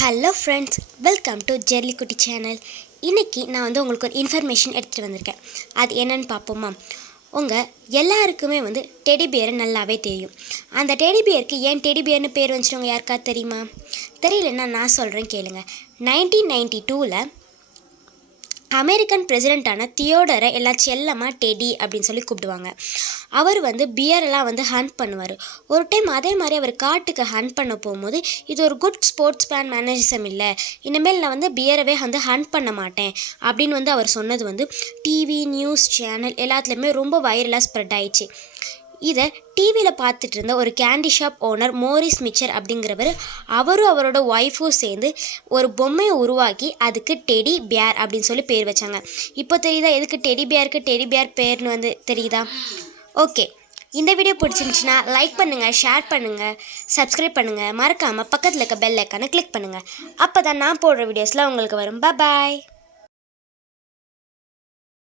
Hello friends, welcome to Jerlikutti channel. இன்றைக்கி நான் உங்களுக்கு ஒரு இன்ஃபர்மேஷன் எடுத்துகிட்டு வந்திருக்கேன். அது என்னென்னு பார்ப்போமா? உங்கள் எல்லாருக்குமே டெடி பியரை நல்லாவே தெரியும். அந்த டெடி பியருக்கு ஏன் டெடி பியர்னு பேர் வந்துச்சுவங்க யாருக்காவது தெரியுமா? தெரியலன்னா நான் சொல்கிறேன் கேளுங்க. 1992 அமெரிக்கன் பிரசிடெண்ட்டான தியோடரை எல்லாம் செல்லமாக டெடி அப்படின்னு சொல்லி கூப்பிடுவாங்க. அவர் பியரெல்லாம் ஹண்ட் பண்ணுவார். ஒரு டைம் அதே மாதிரி அவர் காட்டுக்கு ஹண்ட் பண்ண போகும்போது, இது ஒரு குட் ஸ்போர்ட்ஸ் மேன் மேனரிசம் இல்லை, இனிமேல் நான் பியரவே ஹண்ட் பண்ண மாட்டேன் அப்படின்னு அவர் சொன்னது டிவி நியூஸ் சேனல் எல்லாத்துலேயுமே ரொம்ப வைரலாக ஸ்ப்ரெட் ஆயிடுச்சு. இதை டிவியில் பார்த்துட்டு இருந்த ஒரு candy shop owner Morris mixture அப்படிங்கிறவர், அவரும் அவரோட ஒய்ஃபும் சேர்ந்து ஒரு பொம்மையை உருவாக்கி அதுக்கு டெடி பியர் அப்படின்னு சொல்லி பேர் வச்சாங்க. இப்போ தெரியுதா எதுக்கு டெடி பியர் பேர்னு தெரியுதா? ஓகே, இந்த வீடியோ பிடிச்சிருந்துச்சுன்னா லைக் பண்ணுங்கள், ஷேர் பண்ணுங்கள், சப்ஸ்கிரைப் பண்ணுங்கள், மறக்காமல் பக்கத்தில் இருக்க பெல் ஐக்கானை கிளிக் பண்ணுங்கள். அப்போ தான் நான் போடுற வீடியோஸில் உங்களுக்கு வரும். பாய்.